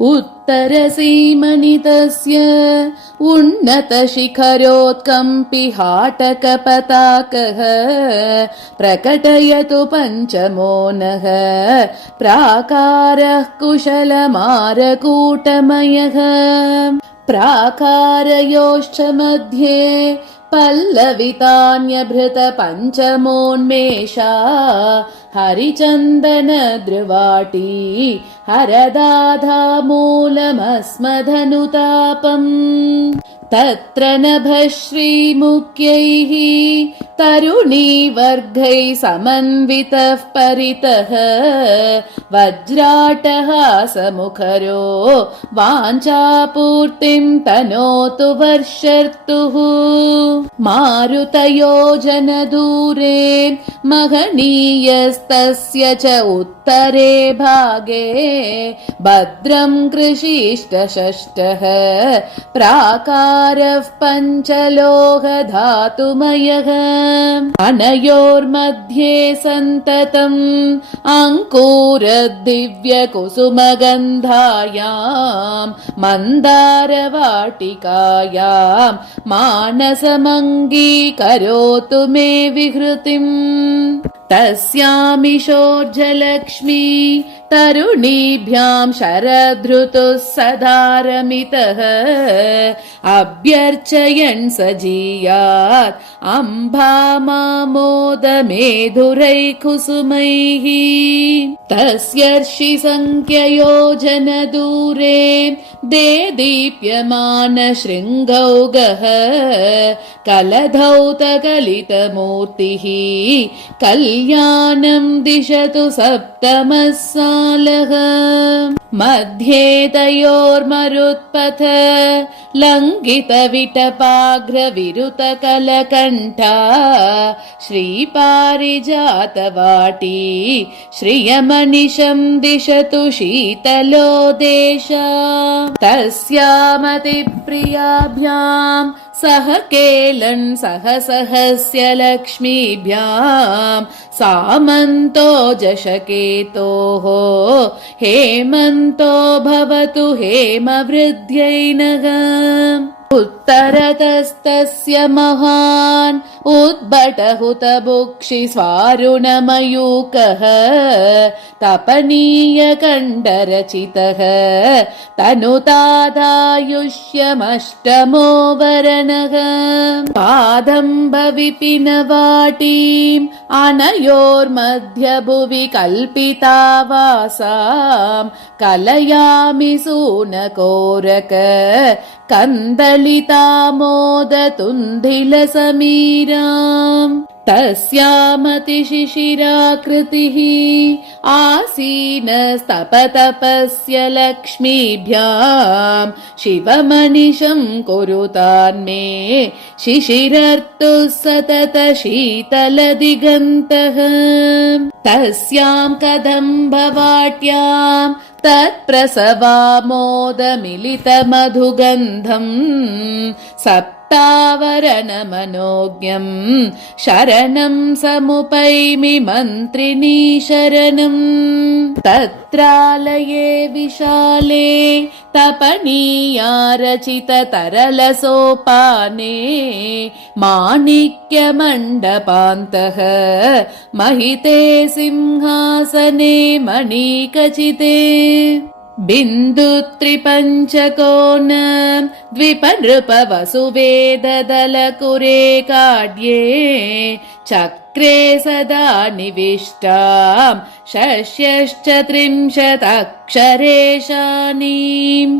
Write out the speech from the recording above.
उत्तरसीमनितस्य उन्नतशिखरोत्कम्पि हाटकपताकः प्रकटयतु पञ्चमो नः प्राकारः कुशलमारकूटमयः प्राकारयोश्च मध्ये पल्लवितान्यभृत पञ्चमोन्मेषा हरिचन्दन द्रुवाटी हरदाधामूलमस्मधनुतापम् तत्र नभश्रीमुख्यैः तरुणीवर्गैः समन्वितः परितः वज्राटहासमुखरो वाञ्छापूर्तिं तनोतु वर्षर्तुः मारुतयोजनदूरे महनीयस्तस्य च उत्तरे भागे भद्रं कृषिष्टषष्ठः प्राकारः पञ्चलोहधातुमयः अनयोर्मध्ये सन्ततम् अङ्कुरदिव्यकुसुमगन्धायां मन्दारवाटिकायां मानसमङ्गीकरोतु मे विहृतिम् तस्यामिषोर्जलक्ष्मी तरुणीभ्यां शरधृतुः सदारमितः अभ्यर्चयन् सजीयात् अम्भामामोदमेधुरैः कुसुमैः तस्यर्षि सङ्ख्ययोजनदूरे देदीप्यमान शृङ्गौगः कलधौतकलितमूर्तिः कल्याणं दिशतु सप्तमः सालः मध्ये तयोर्मरुत्पथ लङ्घितविटपाग्रविरुतकलकण्ठा श्रीपारिजातवाटी श्रियमनिशं दिशतु शीतलो देशा तस्यामतिप्रियाभ्यां सह केलन् सहसहस्य लक्ष्मीभ्यां सामन्तो जशकेतोः हेमन्तो भवतु हेमवृद्ध्यै नः उत्तरतस्तस्य महान् उद्भटहुतभुक्षि स्वारुणमयूकः तपनीयकण्डरचितः तनुतादायुष्यमष्टमो वरणः पादम्बविपिनवाटीम् अनयोर्मध्यभुवि कल्पितावासाम् कलयामि सूनकोरक कन्दलितामोदतुन्दिलसमीराम् तस्यामतिशिशिराकृतिः आसीनस्तपतपस्य लक्ष्मीभ्यां शिवमनिशं कुरुतान्मे शिशिरर्तुः सतत शीतलदिगन्तः तस्यां कदम्बवाट्यां तत्प्रसवामोदमिलितमधुगन्धम् सप्तावरणमनोज्ञम् शरणं समुपैमि मन्त्रिणी शरणम् तत्रालये विशाले तपनीयारचिततरलसोपाने माणिक्यमण्डपान्तः महिते सिंहासने मणिकचिते बिन्दुत्रिपञ्चकोण द्विपनृपवसुवेददलकुरे काड्ये चक्रे सदा निविष्टां षष्यश्च त्रिंशदक्षरेशानीम्।